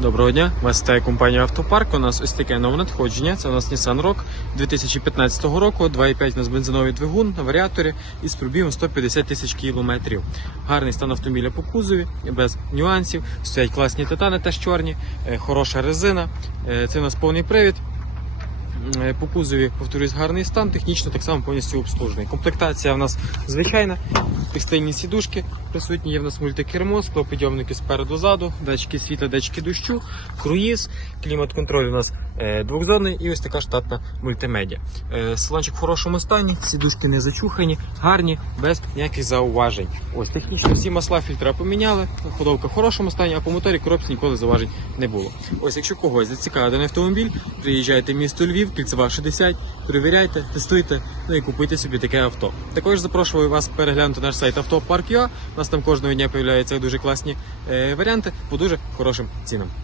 Доброго дня, вас вітає компанія Автопарк. У нас ось таке нове надходження. Це у нас Nissan Rock 2015 року, 2,5 у нас бензиновий двигун на варіаторі із пробігом 150 тисяч кілометрів. Гарний стан автомобіля по кузові, без нюансів. Стоять класні титани теж чорні, е, хороша резина. Е, Це у нас повний привід. Е, По кузові, повторюсь, гарний стан, технічно так само повністю обслужений. Комплектація в нас звичайна, текстильні сідушки присутні, є в нас мультикермо, склопідйомники спереду ззаду, датчики світла, датчики дощу, круїз, клімат-контроль у нас е, двохзонний і ось така штатна мультимедіа. Е, салончик в хорошому стані, сідушки не зачухані, гарні, без ніяких зауважень. Ось технічно всі масла фільтра поміняли, ходовка в хорошому стані, а по моторі коробці ніколи зауважень не було. Ось якщо когось зацікавив даний автомобіль, приїжджайте в місто Львів, кільцева 60, перевіряйте, тестуйте, ну і купуйте собі таке авто. Також запрошую вас переглянути наш сайт Автопарк.ua. У нас там кожного дня появляються дуже класні е, варіанти по дуже хорошим цінам.